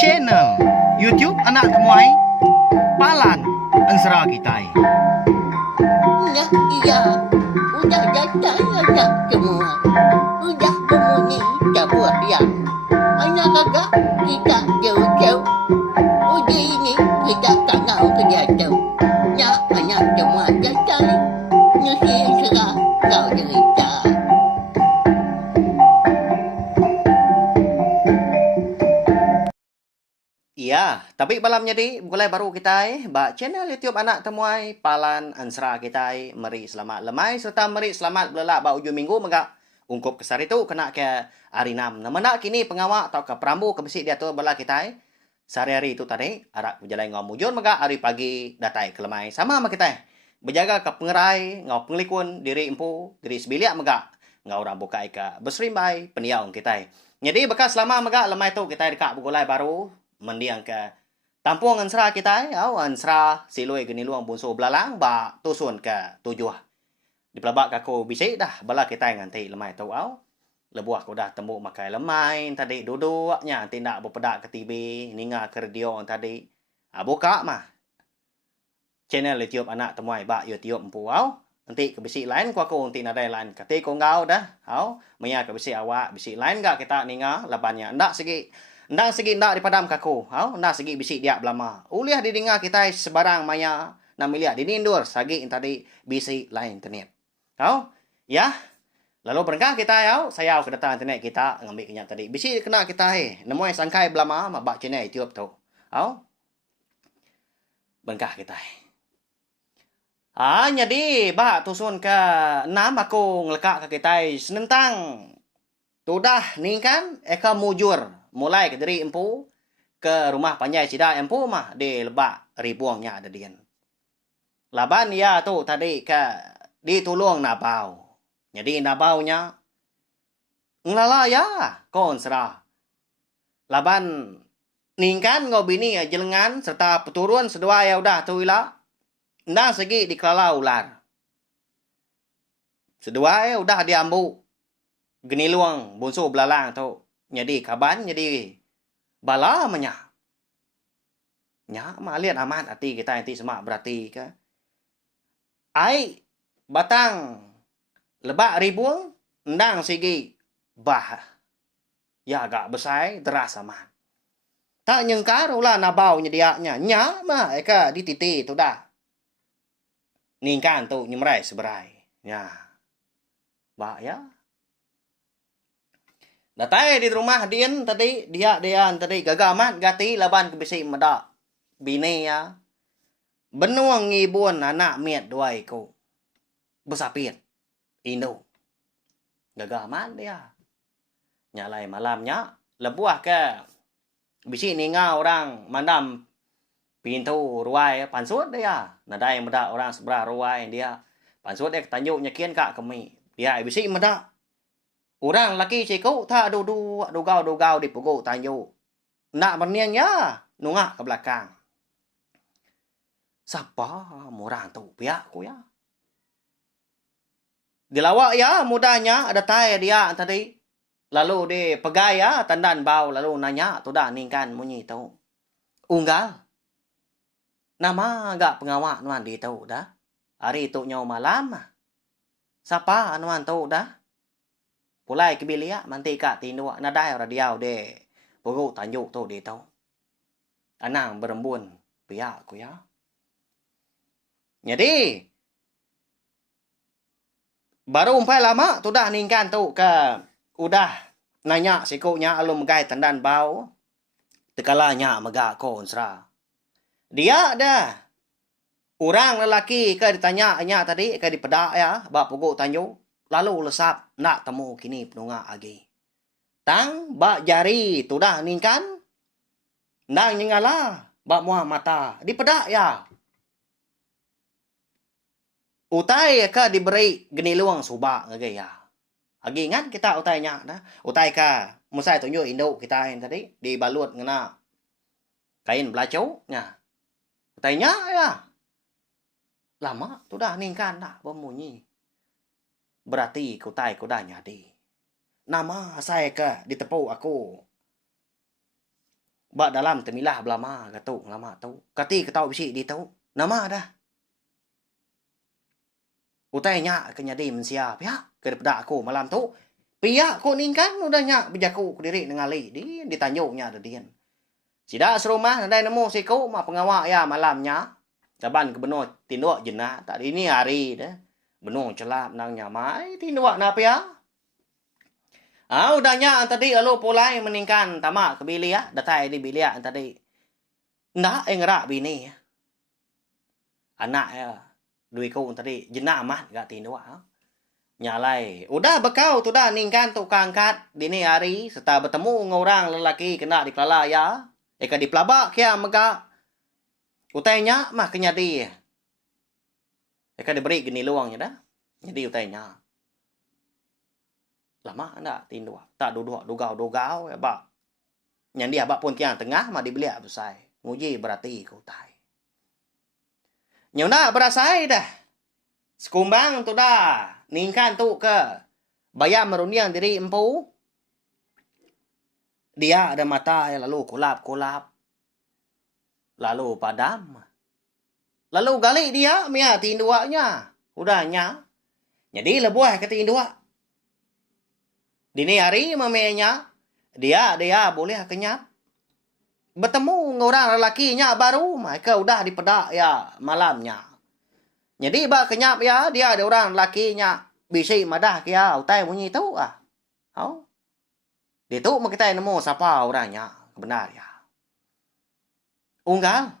channel YouTube anak temuai Palan Ansra Kitai. Nah, iya, udah datang anak semua. Udah berbunyi sebuah yang anak kakak kita jauh-jauh. Uji ini kita tak tahu kerja jauh. Nah, anak semua datang. Nusi serah kau cerita. Iya, tapi malam jadi mulai baru kita ba channel YouTube anak temuai Palan Ansra kita meri selamat lemai serta meri selamat belak ba ujung minggu mega ungkup kesar itu kena ke hari 6. Namanya kini pengawak atau ke perambu ke besi dia tu bela kita sehari-hari itu tadi arak berjalan ngau mujur mega hari pagi datai ke lemai sama sama kita berjaga ke pengerai ngau penglikun diri empu diri sebiliak mega ngau orang buka ika berserimbai peniaung kita. Jadi bekas selama mega lemai tu kita dekat bugulai baru mendiang ke tampung ansra kita ansra siloi geni luang bunso belalang ba tusun ke tujuh di pelabak kako bisik dah bala kita nganti lemai tau lebuah ko dah tembuk makai lemai tadi duduknya tindak berpedak ke TV ninga ke radio tadi buka mah channel YouTube anak temuai ba YouTube empu nanti ke bisik lain ko aku nanti nadai lain kate ko ngau dah maya ke bisik awak bisik lain gak kita ninga labannya ndak segi ndak dipadam kaku ndak segi bisik dia belama uliah didengar kita sebarang maya na miliar dinindur sagi tadi bisik lain internet ya lalu berkah kita saya kedatangan internet kita ngambil kenyak tadi bisik kena kita nemu sangkai belama mabak channel YouTube tu berkah kita jadi bah tusun ke 6 aku ngelekak ke kita senentang tudah nih kan eka mujur mulai ke dari empu ke rumah panjai cida empu mah di lebak ribuangnya ada dian. Laban ya tu tadi ke ditulung nabau. Jadi nabaunya ngelala ya kon serah. Laban ningkan ngobini jelengan serta peturun sedua ya udah tu ila. Nda segi dikelala ular. Sedua ya udah diambu. Geni luang bunso belalang tu. Jadi kaban jadi bala menya nya malian aman hati kita nanti semak berarti ke ai batang lebak ribuang ndang sigi bah ya agak besar deras aman tak nyengkar ulah nabau nyediaknya nya mah eka di titi tu dah ningkan tu nyemrai seberai ya bah ya datai di rumah dian tadi dia tadi gagamat gati laban kebisi meda bini ya benuang ngibun anak miet dua ko besapit indo gagamat dia nyalai malamnya lebuah ke bisi ninga orang mandam pintu ruai pansut dia nadai meda orang sebelah ruai dia pansut dia tanjuk nyakian kak kami dia bisi meda orang laki cikgu tak dugau di pukul tanju. Nak berniangnya nungak ke belakang. Siapa murah tu pihak ku ya? Dilawak ya mudahnya ada tay dia tadi. Lalu di pegai ya tandan bau lalu nanya tu dah ningkan munyi tu. Unggal. Nama agak pengawak nuan di tu dah. Hari tu nyaw malam. Siapa nuan tu dah? Pulai ke bilia manti ka tinu nadai radiau de puru tanjuk tu de tau anang berembun pia aku ya jadi baru umpai lama tu dah ningkan tu ke udah nanya sikunya alum gai tandan bau tekalanya mega konsra dia dah orang lelaki ke ditanya nya tadi ke dipedak ya bak pukul tanjuk lalu lesap nak temu kini penunga agi. Tang bak jari tu dah ningkan. Nang nyingala bak muah mata. Dipedak ya. Utai ka diberi geni luang subak ngage ya. Agi ingat kita utainya dah. Utai ka musai tunjuk induk kita yang tadi dibalut ngena kain belacau nya. Utainya ya. Lama tu dah ningkan dah bemunyi. Berarti kutai kudanya di. Nama saya ke ditepu aku. Ba dalam temilah belama gatuk lama tu. Kati ketau bisi di tu. Nama dah. Utai nyak kenyadi mensia pihak ke daripada aku malam tu. Pihak ko ningkan udah nyak bejaku ke diri ningali di ditanyuknya ada dian. Sida serumah nadai nemu siku ma pengawak ya malamnya. Taban ke benua tinduk jenah tak ini hari dah. Benung celap nang nyamai tinduk na pihak. Udahnya tadi lalu pulai meningkan tamak ke bilik ya. Datai di bilik tadi. Ndak ngerak bini ya. Anak ya. Dui ko tadi jenah amat gak tinduk ha. Nyalai. Udah bekau tu dah ningkan tu kangkat dini hari serta bertemu ngorang lelaki kena dipelala ya. Eka dipelabak ya mega. Utainya mah kenyadi. Eka diberi geni luangnya dah. Jadi utainya. Lama ndak tinduk. Tak duduk dugau ya bak. Nyandi abak pun tiang tengah mah dibeli besai. Nguji berarti kau utai. Nyona berasai dah. Sekumbang tu dah. Ningkan tu ke. Bayam meruniang diri empu. Dia ada mata yang lalu kulap-kulap. Lalu padam. Lalu gali dia mia tinduaknya. Udahnya. Jadi lebuah ke tinduk. Dini hari mamenya. Dia boleh kenyap. Bertemu orang lelakinya baru. Mereka udah dipedak ya malamnya. Jadi ba kenyap ya. Dia ada orang lelakinya. Bisi madah kia. Utai bunyi tu ah. Dia tu kita nemu siapa orangnya. Benar ya. Unggal.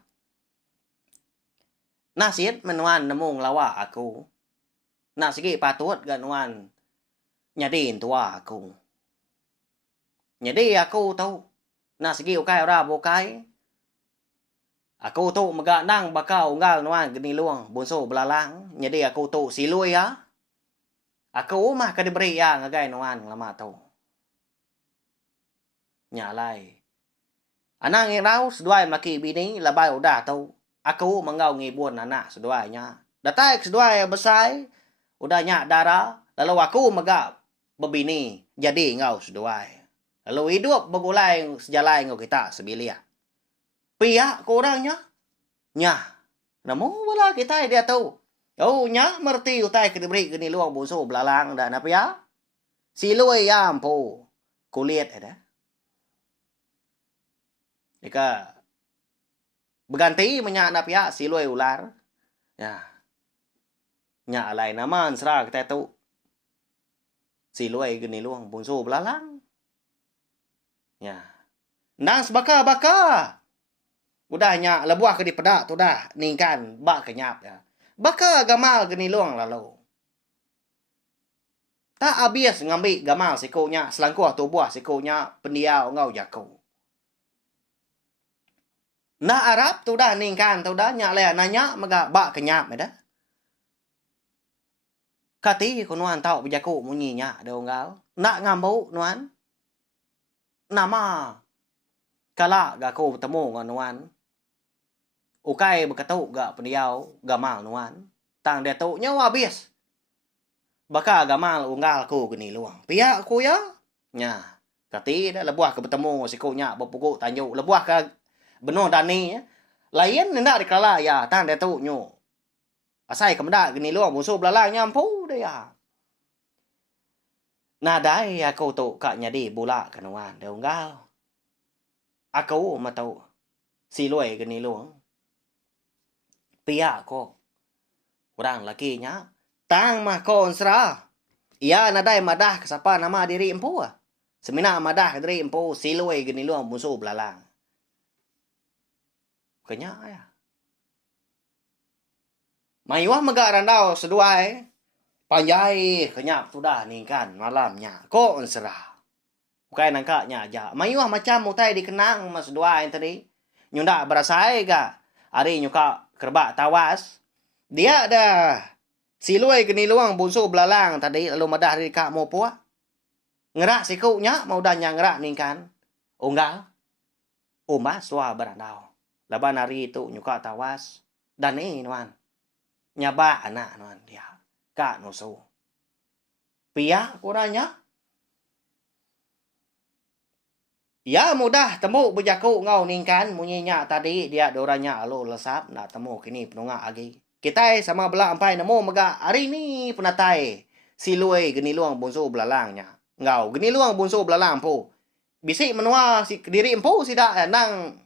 Nasid menuan nemu ngelawa aku. Nak segi patut ganuan. Nyadiin tua aku. Jadi aku tahu. Nak segi ukai ora bukai. Aku tu meganang bakal unggal nuan geni luang. Bunso belalang. Jadi aku tu silui ya. Aku mah kadiberi ya ngagai nuan lama tu. Nyalai. Anang ngirau seduai maki bini labai udah tu. Aku mengau ngibun anak seduainya. Datai seduai besar. Udah nyak darah. Lalu aku megap bebini. Jadi ngau seduai. Lalu hidup begulai sejalai ngau kita sebilia. Pihak korangnya. Nyah. Namun wala kita dia tu. Nyah merti utai kediberi geni luang busu belalang dan apa ya. Silui ya ampu. Kulit ada. Jika berganti menyak ya silui ular. Ya. Nyak alai naman serah kita tu. Silui geni luang bunsu belalang. Ya. Nang sebaka-baka. Udah nyak lebuah ke di pedak tu dah. Ningkan bak kenyap ya. Baka gamal geni luang lalu. Tak habis ngambil gamal sikunya. Selangkuh tu buah sikunya. Pendiau ngau jaku. Nak Arab tu dah ningkan tu dah nyak leh nanya mega bak kenyap dah. Kati ku nuan tau bejaku munyinya ada unggal. Nak ngambau nuan. Nama. Kala gaku bertemu dengan nuan. Ukai berketuk gak pendiau gamal nuan. Tang dia tu nyawa habis. Baka gamal unggal ku geni luang. Pihak ku ya. Nya. Kati dah lebuah ke bertemu sikunya berpukuk tanjuk. Lebuah ke benuh dani ya. Lain ndak dikala ya tang dia tu nyu. Asai kemendak geni luang musuh belalang nyampu dia. Nadai aku tu kak nyadi bula kanuan dia unggal. Aku ma tau silui geni luang. Pia ko. Orang lakinya tang mah kon sra. Ia nadai madah ke siapa nama diri empu. Semina madah ke diri empu silui geni luang musuh belalang. Kenya ya. Mayuah megak randau seduai. Panjai kenyap tu dah ni kan malamnya. Ko serah. Bukai nangkaknya aja. Mayuah macam mutai dikenang mas seduai tadi. Nyunda berasai ga. Hari nyuka kerbak tawas. Dia ada silui geni luang bunsu belalang tadi lalu madah dari kak mau puak. Ngerak sikunya mau dah ngerak ni kan. Unggal. Umas tua berandau. Laban hari itu nyuka tawas. Dan ini nuan. Nyaba anak nuan dia. Kak nusu. Pia kurangnya. Ya mudah temu bejaku ngau ningkan munyinya tadi dia doranya alo lesap nak temu kini penunga agi. Kita sama belah ampai nemu mega hari ni penatai silui geni luang bunso belalangnya. Ngau geni luang bunso belalang po. Bisik menua si diri empu sida nang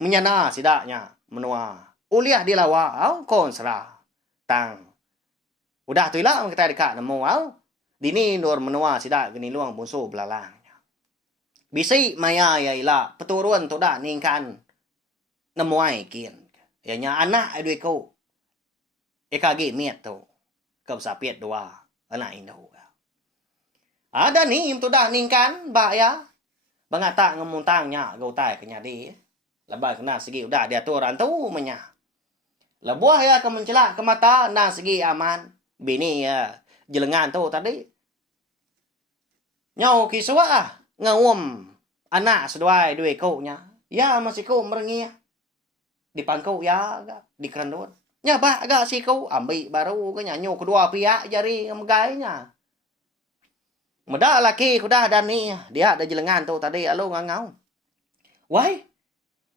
menyana sidaknya menua. Uliah dilawa au konsra. Tang. Udah tu ilah kita dekat nemu au. Dini nur menua sida geni luang bunso belalang. Bisi maya ya ila peturun tu dah ningkan nemuai kian. Ya nya anak adui ko. Eka gi miet tu. Kau sapiet doa anak indo. Ada ni tu dah ningkan ba ya. Bangata ngemuntangnya gau tai kenya di. Lebai kena segi udah dia turan tu menya. Lebuah ya ke mencela ke mata na segi aman. Bini ya jelengan tu tadi. Nyau kiswa ah. Ngawum anak seduai duit kau nya. Ya masih kau merengi. Di pangkau ya di kerandon. Nya ba agak si kau ambil baru ke nyanyo kedua pihak jari ngamgainya. Meda laki kuda dan ni dia ada jelengan tu tadi alo ngangau. Wai.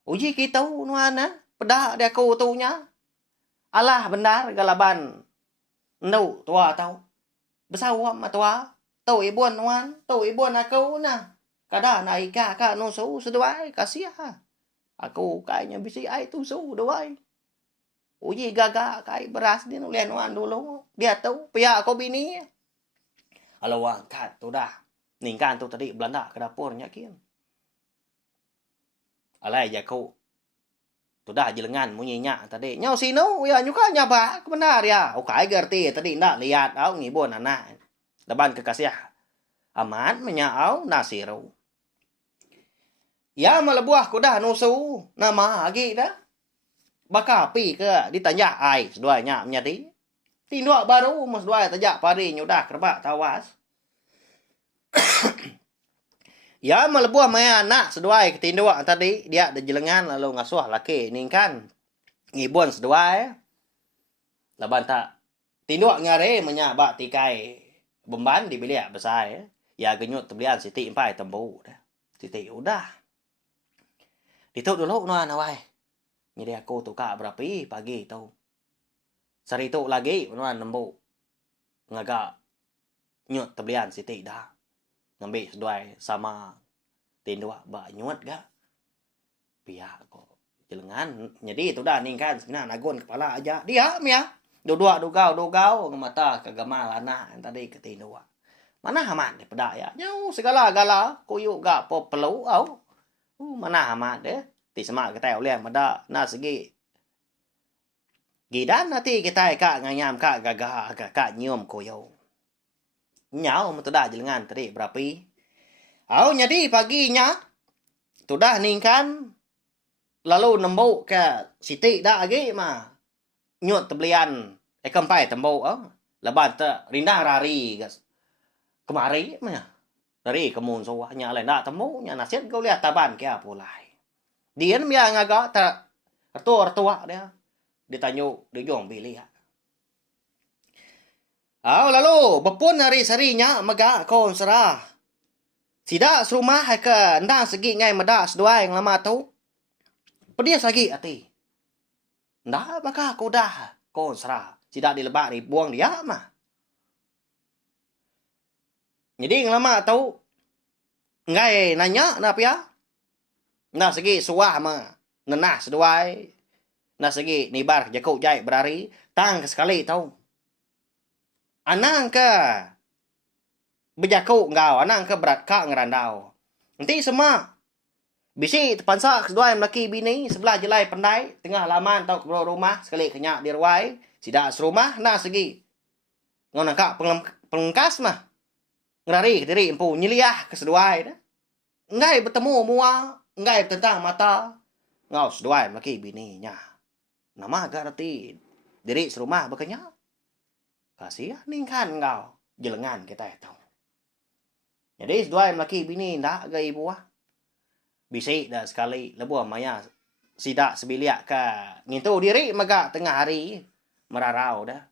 Uji kita nuana peda dia kau tu nya. Alah benar galaban. Ndau tua tau. Besawam tua. Tau ibuan wan, tau ibuan aku na. Kada na ika ka no so seduai kasih ha. Aku kayaknya bisi ai tu so doai. Uji gaga kai beras dia nulen wan dulu. Dia tahu pihak aku bini. Alo angkat tu dah. Ningkan tu tadi Belanda ke dapurnya kian. Alai ya kau. Tu dah jelengan munyinya tadi. Nyau sino ya nyukanya ba benar ya. Okai gerti tadi ndak lihat au ngibun anak. Depan kekasih aman menyau nasiru. Ya melebuah kuda nusu nama lagi dah. Baka pi ke ditanya ai seduanya menyati. Tindua baru mas dua tajak pari nyudah kerbak tawas. Ya melebuah maya anak seduai ketindua tadi dia ada jelengan lalu ngasuh laki ningkan ngibun seduai. Laban tak tindua ngare menyabak tikai beban di bilik besar ya. Ya genyut tebelian siti empai tembu dah. Siti udah. Dituk dulu nuan awai. Jadi aku tukar berapa pagi tau. Sari tu lagi nuan nembu. Ngagak nyut tebelian siti dah. Ngambil seduai sama tindua bak nyut gak. Pihak kok jelengan. Jadi itu dah ningkan sebenarnya nagun kepala aja. Dia ya. Dua dugau ngemata kegamal anak tadi ketindua. Mana aman deh pedak ya. Nyau segala-gala kuyuk gak po perlu au. Mana aman deh. Ti semak kita uliang pada na segi. Gidan nanti kita kak nganyam kak gagah kak nyium koyo. Nyau metudah jelengan tadi berapi. Au nyadi paginya. Tudah ningkan. Lalu nembuk ke siti dah lagi mah. Nyut tebelian kempai tembau leban te rindang rari kemari mah dari kemun so nya lain dak temu nya nasihat kau lihat taban ke apulai dien mia ngaga ta tua dia ditanyo dijong pilih lalu bepun hari sarinya maga kon serah sida serumah ke ndang segi ngai meda seduai yang lama tu pedia lagi ati. Ndah baka aku dah konsra. Tidak dilebak buang dia mah. Jadi yang lama tahu. Ngai nanya napa ya? Nah segi suah mah. Nenah seduai. Nah segi nibar jakau jai berari. Tang sekali tahu. Anang ke. Bejakau ngau. Anang ke berat kak ngerandau. Nanti semua. Bisi terpansak seduai lelaki bini sebelah jelai pandai tengah laman tau ke rumah sekali kenyak di ruai sidak serumah nah segi ngau nangkak pelengkas mah ngerari ke diri empu nyiliah ke seduai dah ngai bertemu mua ngai tentang mata ngau seduai lelaki bini nya nama garati diri serumah berkenyak kasihan ningkan ngau jelengan kita tahu jadi seduai lelaki bini ndak gai buah bisik dah sekali lebuh maya sidak sebiliak ka ngintu diri maga tengah hari merarau dah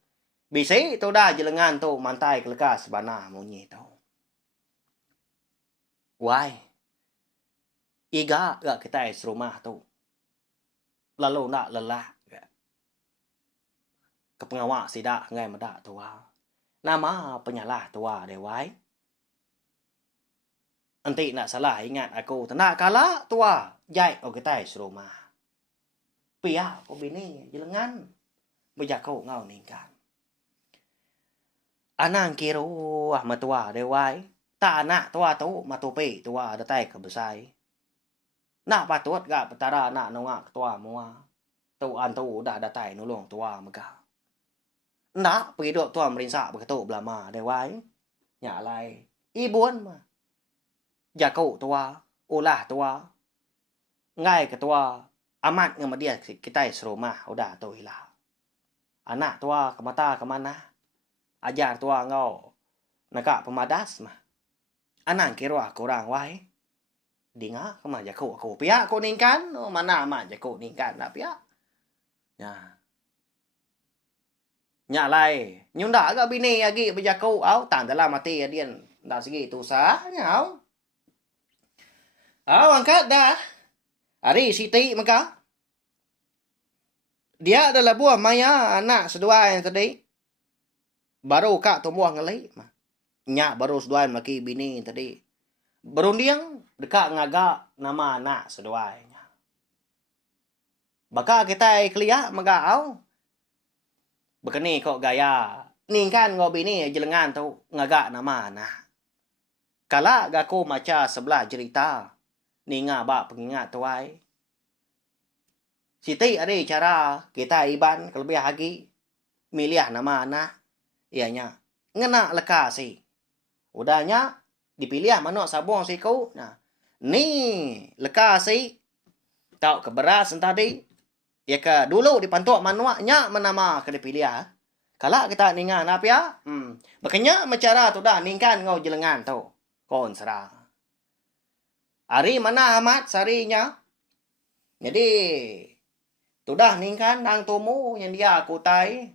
bisik tu dah jelengan tu mantai kelekas banah munyi tau wai Iga gak kita serumah tu. Lalu nak lelah. Kepengawak sidak ngai madak tua. Nama penyalah tua dewai. Nanti nak salah ingat aku. Tenak kala tua. Jai o kita serumah. Pia ko bini jelengan. Berjakau ngau ningkan. Anang kiro matua dewai. Ta anak tua tu matupi tua datai kebesai. Nak patut gak petara nak nongak tua mua. Tu antu dah datai nulung tua mega. Ndak pergi duk tua merinsak begitu belama dewai. Nyak lai. Ibuan mah. Jakau tua. Ulah tua. Ngai ketua. Amat ngama dia kita serumah. Udah tu hilah. Anak tua kemata kemana. Ajar tua ngau. Nakak pemadas mah. Anang kiro kurang wai. Dinga kemana jakau aku. Pihak aku ningkan. Mana amat jakau ningkan lah pihak. Ya. Nyak lai. Nyunda agak bini lagi berjakau. Au tak dalam mati dia. Dah segi tu sah. Au. Au angkat dah. Hari Siti maka. Dia adalah buah Maya anak sedua yang tadi. Baru kak tumbuh ngelai. Nyak baru sedua laki bini tadi. Berunding dekat ngagak nama anak sedua. Baka kita keliak magau. Bekeni kok gaya. Ningkan ngau bini jelengan tu ngagak nama anak. Kala gaku maca sebelah cerita. Ninga bak pengingat tuai. Siti ada cara kita iban kelebih lagi. Milih nama anak. Ianya. Ngena leka si. Udahnya dipilih manok sabung siku. Nah. Ni leka si. Tau keberas tadi. Ya ke dulu dipantuk manuaknya menama ke dipilih. Kalau kita ningan apa ya? Makanya macara tu dah ningkan ngau jelengan tu. Kon serang. Hari mana amat sarinya? Jadi tu dah ningkan nang tumu yang dia kutai.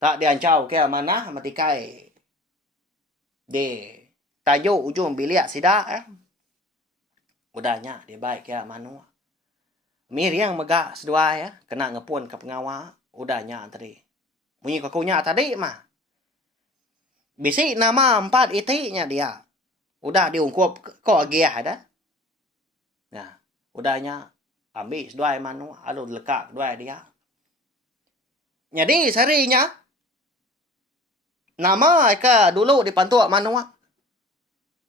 Tak diancau ke mana matikai. De tajuk ujung bilik sidak. Udahnya dia baik ke manu. Mir yang megak sedua ya. Kena ngepun ke pengawal. Udahnya tadi. Bunyi kakunya tadi mah. Bisi nama 4 itinya dia. Udah diungkup kok giah dah. Nah, udahnya ambil sedua manu. Alu lekak dua dia. Jadi sarinya. Nama ke dulu dipantuk manu.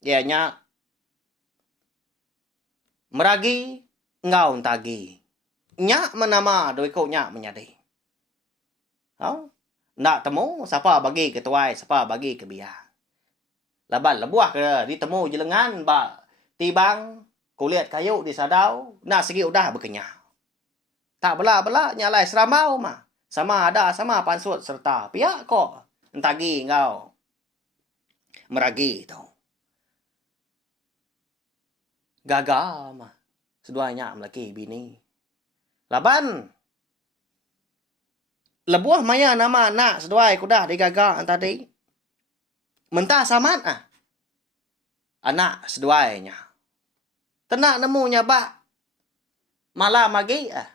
Ianya. Meragi. Ngau tagi. Nyak menama doi kau nyak menyadi. Nak temu siapa bagi ke tuai, siapa bagi ke biar. Laban lebuah ke ditemu jelengan ba tibang kulit kayu di sadau, nak segi udah berkenyah. Tak bela-bela nyalai seramau mah. Sama ada sama pansut serta pihak kok entagi ngau meragi tu. Gagal mah. Seduanya melaki bini. Laban. Lebuah maya nama anak seduai kudah digagak tadi. Mentah samat ah. Anak seduainya. Tenak nemunya bak. Malam lagi ah.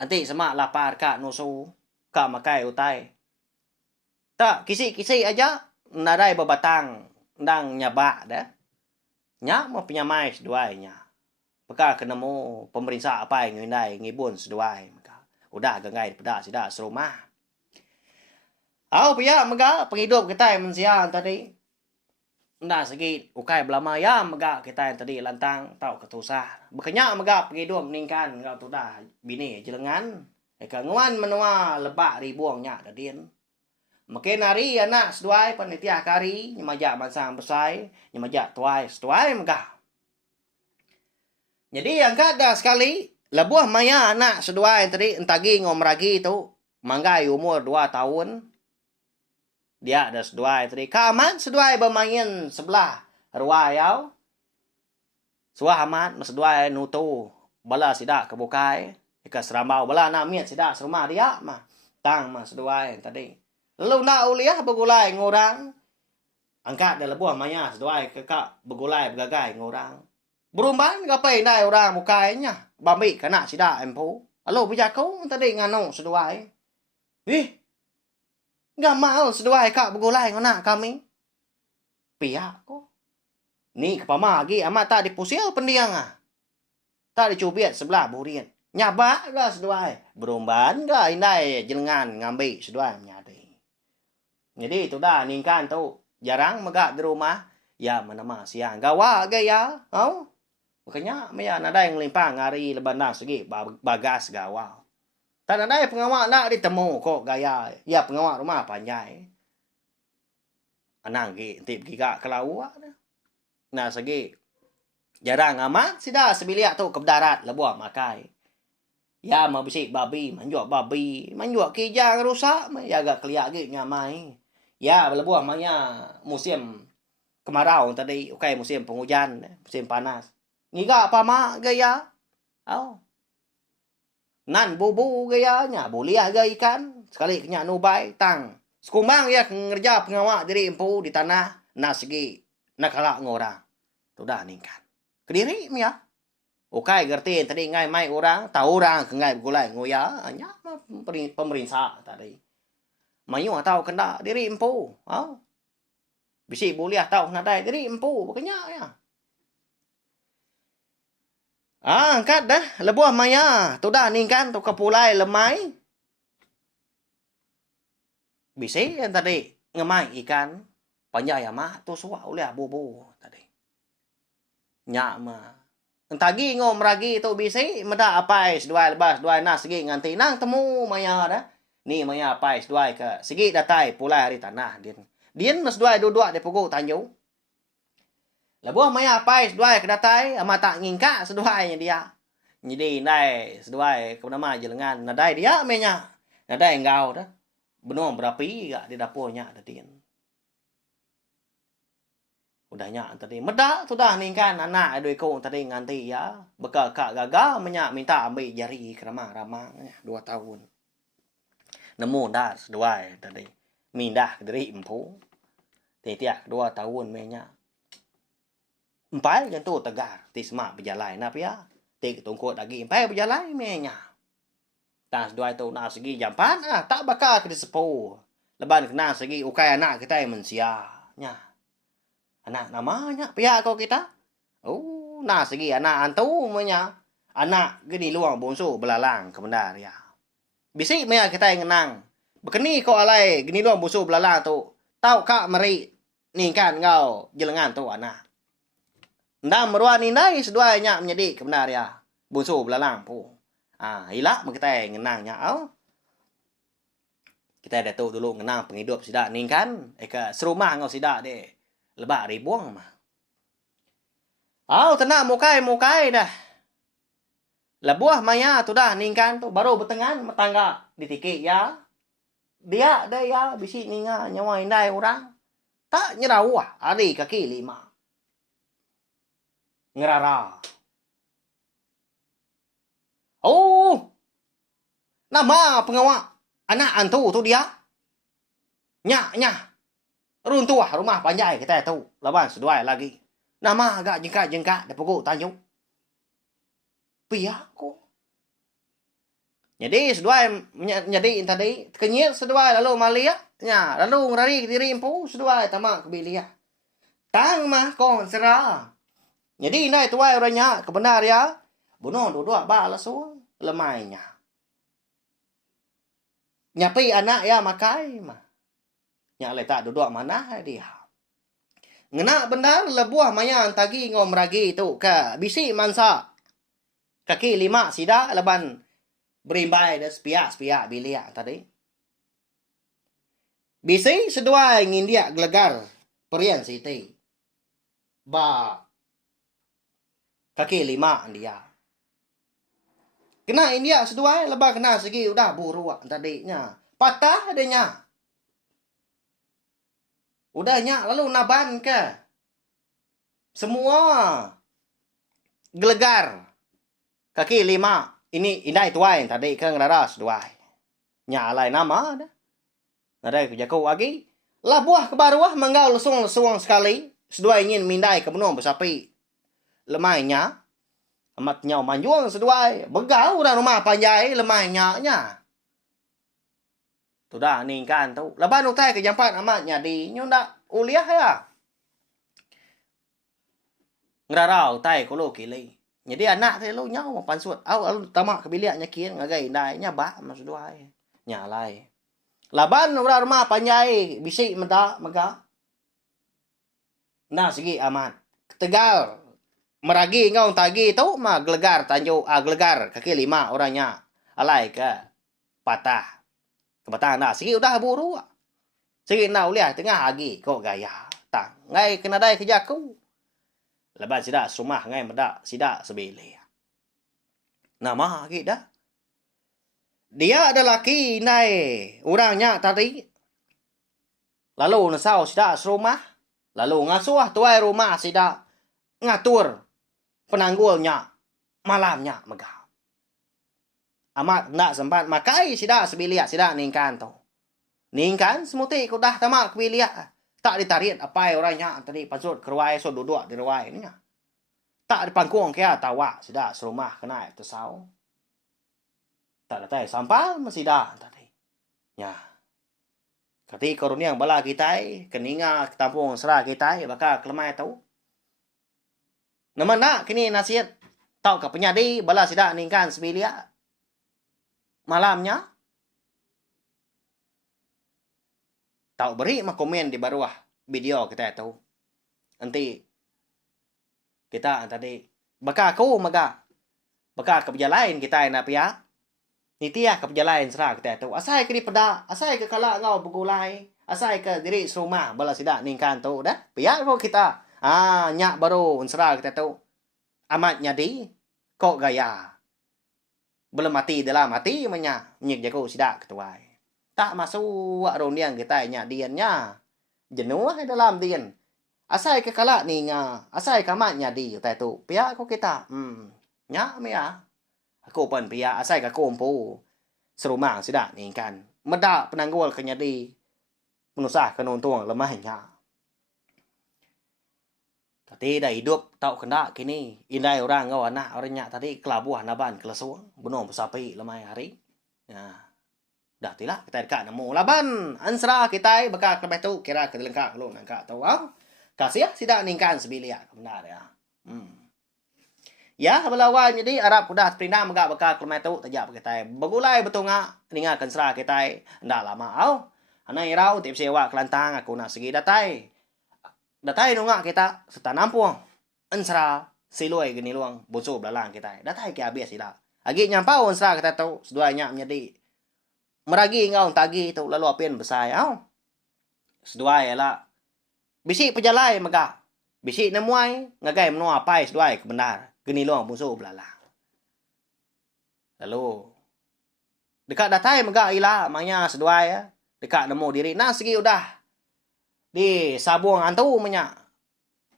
Nanti semak lapar kak nusu. Kak makai utai. Tak kisi-kisi aja. Nadai berbatang. Ndang nyabak dah. Nyak mau penyamai seduainya. Maka kenemu pemerintah apa yang ngindai ngibun seduai. Maka udah gengai pedak sidak serumah. Au pia maka penghidup kita yang mensiang tadi. Nda segi ukai belama ya maka kita yang tadi lantang tau ketusah. Bekenya maka penghidup ningkan ngau tu dah bini jelengan. Eka nguan menua lebak ribuangnya dadin. Makin hari anak seduai panitia kari. Nyemajak mansang besai. Nyemajak tuai seduai megah. Jadi yang kada sekali. Lebuah maya anak seduai tadi. Entagi ngomragi tu. Manggai umur 2 tahun. Dia ada seduai tadi. Kaman seduai bermain sebelah. Ruayau. Suah amat seduai nutu. Bala sidak kebukai. Ika serambau. Bala nak miat sidak serumah dia mah. Tang mah seduai tadi. Lalu nak uliah bergulai ngorang. Angkat dah lebuh maya seduai kakak bergulai bergagai ngorang. Berumban gapai nai orang mukainya. Bambi kena sida empu. Alo bija kau tadi ngano seduai. Ih. Gamal seduai kak bergulai ngona kami. Pihak ko. Ni kepama lagi amat tak dipusil pendiang ah. Tak dicubiat sebelah burian. Nyabak ga seduai. Berumban ga indai jelengan ngambil seduai menyadi. Jadi itu dah ningkan tu. Jarang megak di rumah. Ya menama siang. Gawa gaya. Oh. Makanya maya nada yang limpang hari leban dah segi bagas gawa. Tak nada pengawak nak ditemu kok gaya. Ya pengawak rumah panjai. Anang gi tip giga kelawak dah. Nah segi jarang amat sida sebiliak tu ke darat lebuah makai. Ya mabisik babi, manjuak babi, manjuak kijang rusak, ya agak keliak gi ngamai. Ya lebuah maya musim kemarau tadi, okay musim penghujan, musim panas. Ngiga pama gaya. Oh. Nan bubu gayanya, buliah gaya ikan, sekali kenya nubai tang. Sekumbang ya ngerja pengawak diri empu di tanah nasgi nakalak ngorang. Tu dah ningkan. Kediri ya. Okay gerti tadi ngai mai orang, tahu orang ke ngai gulai ngoya, nya pemerintah tadi. Mayu tahu kena diri empu. Oh. Bisi buliah tahu nadai diri empu makanya ya. Angkat dah lebuah maya. Tu dah ningkan tu kepulai lemai. Bisi yang tadi ngemai ikan panjai ama tu suak oleh bubu tadi. Nyak ma. Entagi ngom ragi tu bisi meda apais dua lebas dua nas segi nganti nang temu maya dah. Ni maya apais dua ke segi datai pulai hari tanah din. Din mas dua dua de pugu tanjung. Lebuah maya apais dua ke datai ama tak ngingka seduainya dia. Jadi nai seduai ke nama jelengan nadai dia menya. Nadai engau dah. Benar berapi gak di dapurnya ada din. Udahnya tadi medak sudah nih kan anak aduh ikut tadi nganti ya bekal kak gagal menyak minta ambil jari kerama-rama 2 tahun. Nemu dah dua tadi. Mindah dari empu. Tiap 2 tahun menya. Empai jantu tegar tisma berjalan apa ya. Tik tungkut lagi empai berjalan menya. Tas dua itu nak segi jampan tak bakal ke sepuh. Leban kena segi ukai anak kita yang mensianya. Anak namanya pihak kau kita. Oh, nah segi anak antu menya. Anak gini luang bonsu belalang ke bendar ya. Bisik menya kita yang ngenang. Bekeni kau alai gini luang bonsu belalang tu. Tahu kak meri ni kan kau jelengan tu anak. Ndak meruan nindai seduanya menjadi ke bendar ya. Bonsu belalang pu. Hilak kita yang ngenangnya. Oh. Kita datuk dulu ngenang penghidup sidak ni kan. Eka serumah ngau sidak deh. Lebak ribuang mah. Tenang mukai dah. Lebuah maya tu dah ningkan tu baru bertengan matangga ditikik ya. Dia dah ya bisi ninga nyawa indai orang. Tak nyerawah hari kaki 5. Ngerara. Oh. Nama pengawak anak antu tu dia. Nyak. Runtuh rumah panjai kita tu. Lawan seduai lagi. Nama agak jengkak-jengkak. Dia pukul tanjung. Pihak ko. Jadi seduai. Jadi tadi. Kenyir seduai lalu malia. Ya, lalu ngerari diri empu. Seduai tamak kebilia. Tang mah kong serah. Jadi ini tuai orangnya. Kebenar ya. Bunuh dua-dua balas so. Lemainya. Nyapi anak ya makai mah. Yang letak duduk mana dia. Ngena benar lebuah maya tagi ngom ragi tu ke bisi mansa. Kaki 5 sida leban berimbai dan sepiak biliak tadi. Bisi seduai ngindia gelegar perian siti. Ba kaki 5 dia. Kena India seduai lebar kena segi udah buruak tadinya. Patah adanya. Udahnya lalu naban ke. Semua gelegar. Kaki 5. Ini indai tuai tadi ke ngeraras duai. Nya alai nama dah. Nadai jago lagi. Labuah ke baruah menggau lesung-lesung sekali. Sedua ingin mindai ke benung bersapi. Lemainya. Amat nyau manjuang sedua. Begau dah rumah panjai lemainya nya. Tu dah ningkan tu. Laban utai ke jampan amatnya di. Nyunda uliah ya. Ngerarau tai ko lo kili. Jadi anak tu lo nyau pansut. Au tamak ke biliaknya kian ngagai indai nya ba maksud dua. Nya lai. Laban rumah panjai bisik meda mega. Nah segi amat. Tegal meragi ngau tagi tu mah gelegar tanjung gelegar kaki lima orangnya. Alai ke patah. Kebatang nah segi udah buru. Segi nak uliah tengah lagi kok gaya. Tang ngai kena dai kerja ku. Lepas sida rumah ngai meda sida sebele. Nama lagi dah. Dia ada laki nai orangnya tadi. Lalu nasau sida serumah. Lalu ngasuh tuai rumah sida ngatur penanggulnya malamnya megah. Amat nak sempat makai sida sebiliak sida ningkan tu. Ningkan semuti ku dah tamak kebiliak. Tak ditarik apa orangnya tadi pasut keruai so duduk di ruai ni. Tak dipangkung kaya tawa sida serumah kena tersau. Tak datai sampal masih dah tadi. Ya. Kati karunia yang bala kita keninga ketampung serah kita bakal kelemai tahu. Nama nak kini nasihat tau ke penyadi bala sida ningkan sebilia malamnya. Tau beri mah komen di bawah video kita tahu. Nanti kita tadi bakal kau maga bakal ke lain kita nak pihak. Nitiah ke lain serah kita tahu. Asai ke di peda, asai ke kala ngau begulai, asai ke diri serumah bala sida ningkan tu dah. Pihak kau kita. Nyak baru serah kita tahu. Amat nyadi kok gaya. Belum mati dalam mati menya nyik jago sida ketuai. Tak masuk roniang kita nyak diannya. Jenuh dalam dian. Asai ke kala ninga, asai ke amat nyadi kita tu. Pihak kau kita. Nyak mea. Aku pun pihak asai ke kumpu. Serumah sida ningkan. Medak penanggul ke nyadi. Menusah ke nuntung lemahnya. Tadi dah hidup tau kena kini. Indai orang ngau anak orangnya tadi kelabuah naban kelasuang. Benung bersapi lemai hari. Ya. Dah tilak kita dekat nemu laban. Ansra kita bakal kelebih tu kira kedelengkak lu nangka tau. Kasih sida ningkan sebiliak. Benar ya. Ya, belawan jadi Arab kuda perindah megak bakal kelebih tu tajak kita. Begulai betul ngak ninggalkan serah kita. Ndak lama au. Anai rau tip sewa kelantang aku nak segi datai. Datai nungak kita serta nampung. Ensra siloi geni luang busu belalang kita. Datai ke habis sila. Agi nyampau ensra kita tahu seduanya menjadi meragi ngau tagi tu lalu apin besar au. Sedua ialah bisi pejalai megak. Bisi nemuai ngagai menua pai sedua kebenar. Geni luang busu belalang. Lalu dekat datai megak ila maknya sedua ya. Dekat nemu diri nah segi udah di sabung antu menyak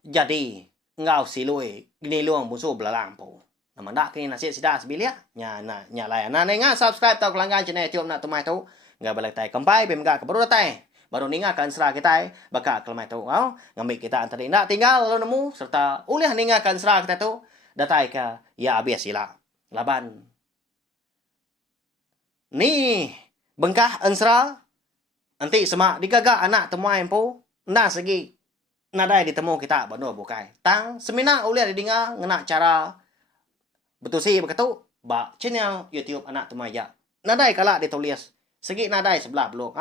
jadi ngau silui gini luang busu belalang po nama dak kini nasi sida sebilia nya layanan nga subscribe tau kelanggan channel YouTube nak tumai tu nggak balik tai kempai bemga ke baru datai baru ninga kan serah kita bakal kelemai tu ngambil kita antara nak tinggal lalu nemu serta uliah ninga kan serah kita tu datai ke ya bias sila laban ni bengkah ensra nanti semak digagak anak temuai po nah segi nadai ditemu kita bano bukai tang semina uliah didinga ngena cara betul sih begitu ba channel YouTube anak temaya nadai kala ditulis segi nadai sebelah blok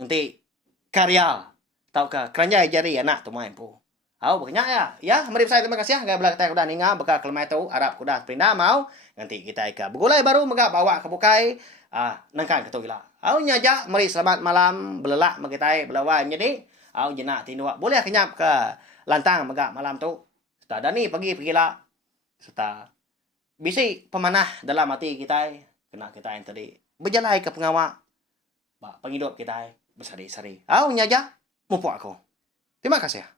nanti karya tau ke keranjai jari anak temuai po banyak ya mari saya terima kasih ya belah kita udah ninga bakal kelemai tu Arab kuda perindah mau nanti kita ika begulai baru megak bawa ke bukai nangkan ketu gila nyaja mari selamat malam belelak magitai belawan jadi jenak tinua boleh kenyap ke lantang megak malam tu serta dani pergi lah serta bisi pemanah dalam hati kita kena kita yang tadi berjalai ke pengawak penghidup kita bersari-sari nyaja mupu aku terima kasih ya.